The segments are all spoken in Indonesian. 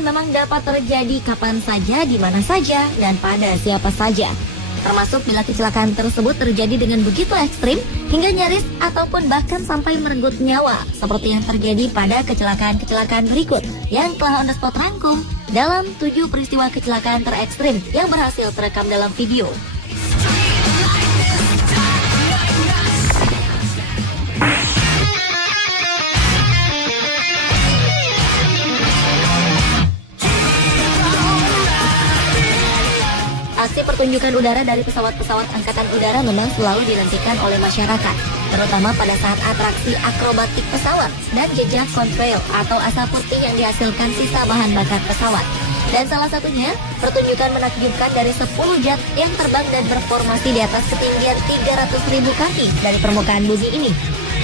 kecelakaan memang dapat terjadi kapan saja, di mana saja, dan pada siapa saja. Termasuk bila kecelakaan tersebut terjadi dengan begitu ekstrim hingga nyaris ataupun bahkan sampai merenggut nyawa, seperti yang terjadi pada kecelakaan-kecelakaan berikut yang telah on the spot rangkum dalam 7 peristiwa kecelakaan terekstrim yang berhasil terekam dalam video. Aksi pertunjukan udara dari pesawat-pesawat angkatan udara memang selalu dinantikan oleh masyarakat, terutama pada saat atraksi akrobatik pesawat dan jejak contrail atau asap putih yang dihasilkan sisa bahan bakar pesawat. Dan salah satunya, pertunjukan menakjubkan dari 10 jet yang terbang dan berformasi di atas ketinggian 300.000 kaki dari permukaan bumi ini.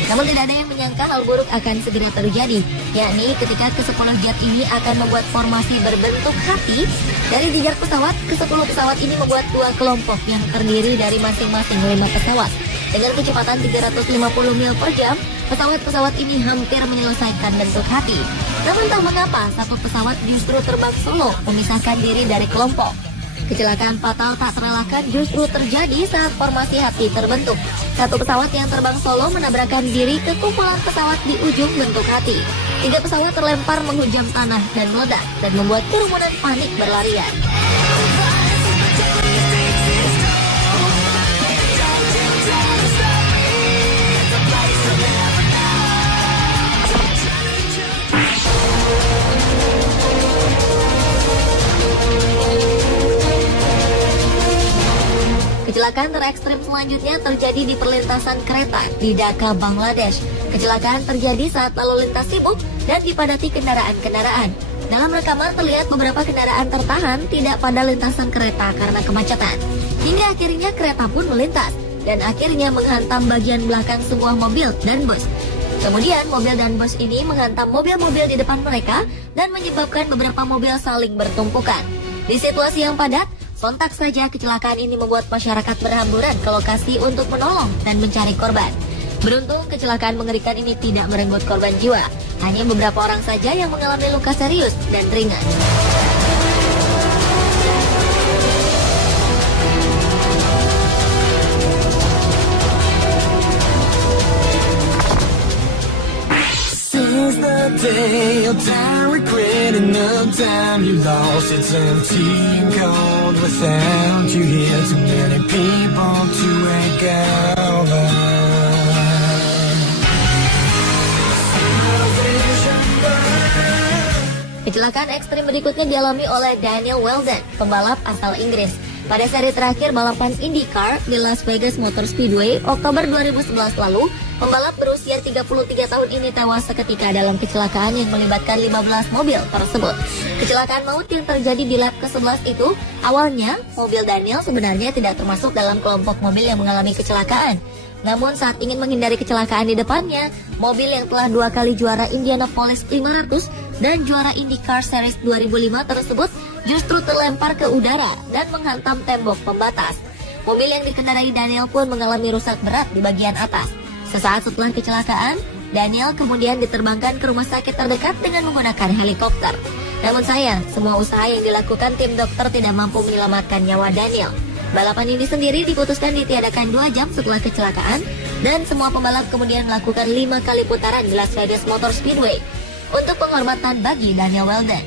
Namun tidak ada yang menyangka hal buruk akan segera terjadi, yakni ketika ke-10 jet ini akan membuat formasi berbentuk hati. Dari jejar pesawat, ke-10 pesawat ini membuat 2 kelompok yang terdiri dari masing-masing 5 pesawat. Dengan kecepatan 350 mil per jam, pesawat-pesawat ini hampir menyelesaikan bentuk hati. Namun tak mengapa, satu pesawat justru terbang solo, memisahkan diri dari kelompok. Kecelakaan fatal tak terelakkan justru terjadi saat formasi hati terbentuk. Satu pesawat yang terbang solo menabrakkan diri ke kumpulan pesawat di ujung bentuk hati. 3 pesawat terlempar menghujam tanah dan meledak dan membuat kerumunan panik berlarian. Kecelakaan terekstrim selanjutnya terjadi di perlintasan kereta di Dhaka, Bangladesh. Kecelakaan terjadi saat lalu lintas sibuk dan dipadati kendaraan-kendaraan. Dalam rekaman terlihat beberapa kendaraan tertahan tidak pada lintasan kereta karena kemacetan. Hingga akhirnya kereta pun melintas dan akhirnya menghantam bagian belakang sebuah mobil dan bus. Kemudian mobil dan bus ini menghantam mobil-mobil di depan mereka dan menyebabkan beberapa mobil saling bertumpukan. Di situasi yang padat, sontak saja kecelakaan ini membuat masyarakat berhamburan ke lokasi untuk menolong dan mencari korban. Beruntung kecelakaan mengerikan ini tidak merenggut korban jiwa. Hanya beberapa orang saja yang mengalami luka serius dan ringan. Since the day of time, regretting the time you lost, it's empty and cold without you here. Too many people to recover. Kecelakaan ekstrim berikutnya dialami oleh Daniel Wheldon, pembalap asal Inggris. Pada seri terakhir balapan IndyCar di Las Vegas Motor Speedway, Oktober 2011 lalu, pembalap berusia 33 tahun ini tewas seketika dalam kecelakaan yang melibatkan 15 mobil tersebut. Kecelakaan maut yang terjadi di lap ke-11 itu, awalnya mobil Daniel sebenarnya tidak termasuk dalam kelompok mobil yang mengalami kecelakaan. Namun saat ingin menghindari kecelakaan di depannya, mobil yang telah 2 kali juara Indianapolis 500 dan juara IndyCar Series 2005 tersebut justru terlempar ke udara dan menghantam tembok pembatas. Mobil yang dikendarai Daniel pun mengalami rusak berat di bagian atas. Sesaat setelah kecelakaan, Daniel kemudian diterbangkan ke rumah sakit terdekat dengan menggunakan helikopter. Namun sayang, semua usaha yang dilakukan tim dokter tidak mampu menyelamatkan nyawa Daniel. Balapan ini sendiri diputuskan ditiadakan 2 jam setelah kecelakaan dan semua pembalap kemudian melakukan 5 kali putaran di Las Vegas Motor Speedway untuk penghormatan bagi Daniel Wheldon.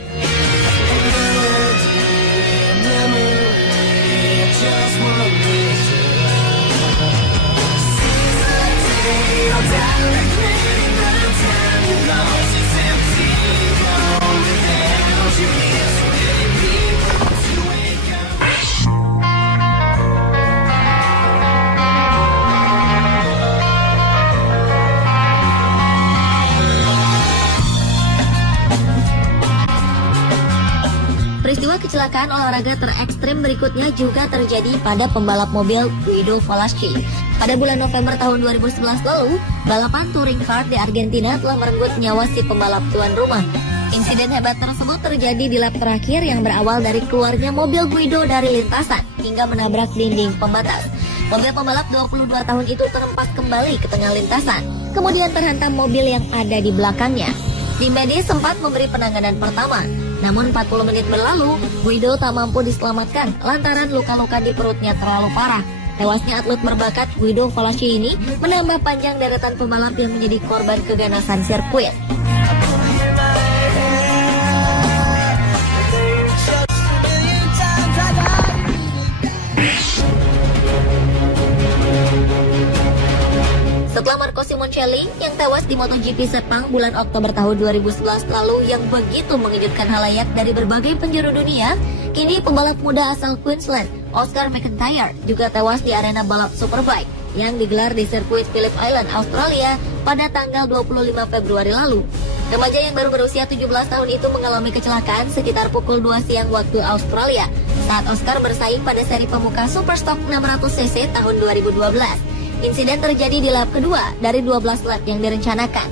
Peristiwa kecelakaan olahraga terekstrim berikutnya juga terjadi pada pembalap mobil Guido Velaschi. Pada bulan November tahun 2011 lalu, balapan touring car di Argentina telah merenggut nyawa si pembalap tuan rumah. Insiden hebat tersebut terjadi di lap terakhir yang berawal dari keluarnya mobil Guido dari lintasan hingga menabrak dinding pembatas. Mobil pembalap 22 tahun itu terempas kembali ke tengah lintasan, kemudian terhantam mobil yang ada di belakangnya. Tim medis sempat memberi penanganan pertama, Namun 40 menit berlalu, Guido tak mampu diselamatkan lantaran luka-luka di perutnya terlalu parah. Tewasnya atlet berbakat Guido Valacci ini menambah panjang deretan pembalap yang menjadi korban keganasan sirkuit. Setelah Marco Simoncelli yang tewas di MotoGP Sepang bulan Oktober tahun 2011 lalu yang begitu mengejutkan halayak dari berbagai penjuru dunia, kini pembalap muda asal Queensland, Oscar McIntyre, juga tewas di arena balap Superbike yang digelar di sirkuit Phillip Island, Australia pada tanggal 25 Februari lalu. Remaja yang baru berusia 17 tahun itu mengalami kecelakaan sekitar pukul 2 siang waktu Australia saat Oscar bersaing pada seri pemuka Superstock 600cc tahun 2012. Insiden terjadi di lap kedua dari 12 lap yang direncanakan.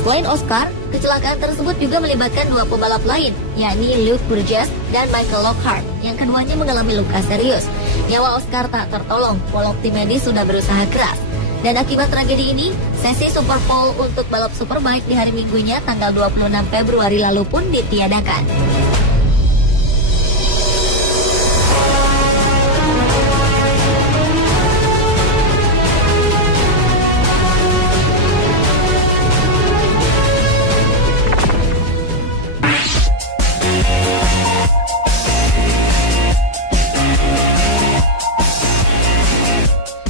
Selain Oscar, kecelakaan tersebut juga melibatkan dua pembalap lain, yakni Luke Burgess dan Michael Lockhart, yang keduanya mengalami luka serius. Nyawa Oscar tak tertolong, walau tim medis sudah berusaha keras. Dan akibat tragedi ini, sesi Super Pole untuk balap Superbike di hari Minggunya tanggal 26 Februari lalu pun ditiadakan.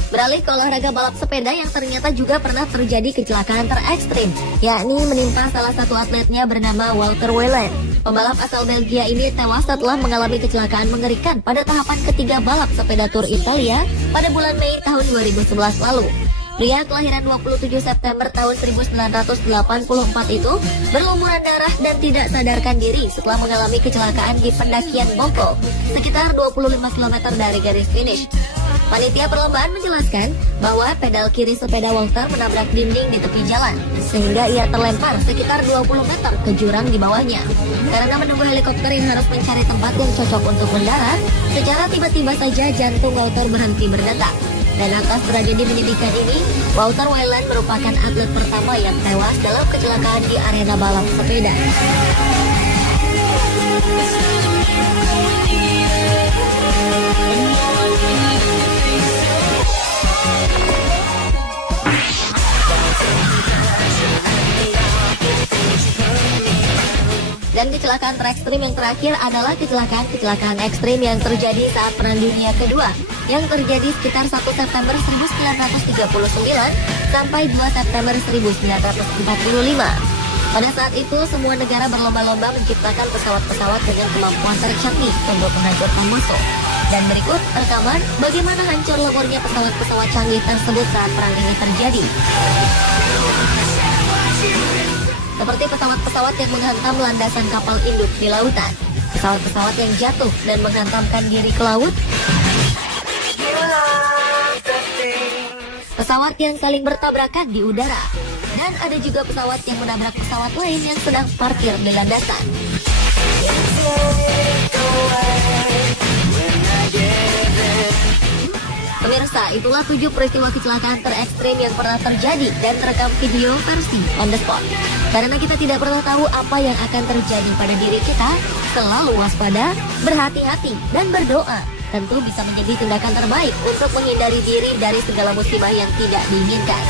Beralih ke olahraga balap sepeda yang ternyata juga pernah terjadi kecelakaan terekstrim, yakni menimpa salah satu atletnya bernama Wouter Wellen. Pembalap asal Belgia ini tewas setelah mengalami kecelakaan mengerikan pada tahapan ketiga balap sepeda Tour Italia pada bulan Mei tahun 2011 lalu. Pria kelahiran 27 September tahun 1984 itu berlumuran darah dan tidak sadarkan diri setelah mengalami kecelakaan di pendakian Boko, sekitar 25 km dari garis finish. Panitia perlombaan menjelaskan bahwa pedal kiri sepeda Wouter menabrak dinding di tepi jalan, sehingga ia terlempar sekitar 20 meter ke jurang di bawahnya. Karena menunggu helikopter yang harus mencari tempat yang cocok untuk mendarat, secara tiba-tiba saja jantung Wouter berhenti berdetak. Dan atas tragedi menyedihkan ini, Wouter Wellen merupakan atlet pertama yang tewas dalam kecelakaan di arena balap sepeda. Dan kecelakaan terekstrim yang terakhir adalah kecelakaan ekstrim yang terjadi saat Perang Dunia Kedua yang terjadi sekitar 1 September 1939 sampai 2 September 1945. Pada saat itu, semua negara berlomba-lomba menciptakan pesawat-pesawat dengan kemampuan tercanggih untuk menghancurkan musuh. Dan berikut rekaman bagaimana hancur leburnya pesawat-pesawat canggih tersebut saat perang ini terjadi. Seperti pesawat-pesawat yang menghantam landasan kapal induk di lautan, pesawat-pesawat yang jatuh dan menghantamkan diri ke laut, pesawat yang saling bertabrakan di udara, dan ada juga pesawat yang menabrak pesawat lain yang sedang parkir di landasan. Pemirsa, itulah 7 peristiwa kecelakaan terekstrim yang pernah terjadi dan terekam video versi on the spot. Karena kita tidak pernah tahu apa yang akan terjadi pada diri kita, selalu waspada, berhati-hati, dan berdoa. Tentu bisa menjadi tindakan terbaik untuk menghindari diri dari segala musibah yang tidak diinginkan.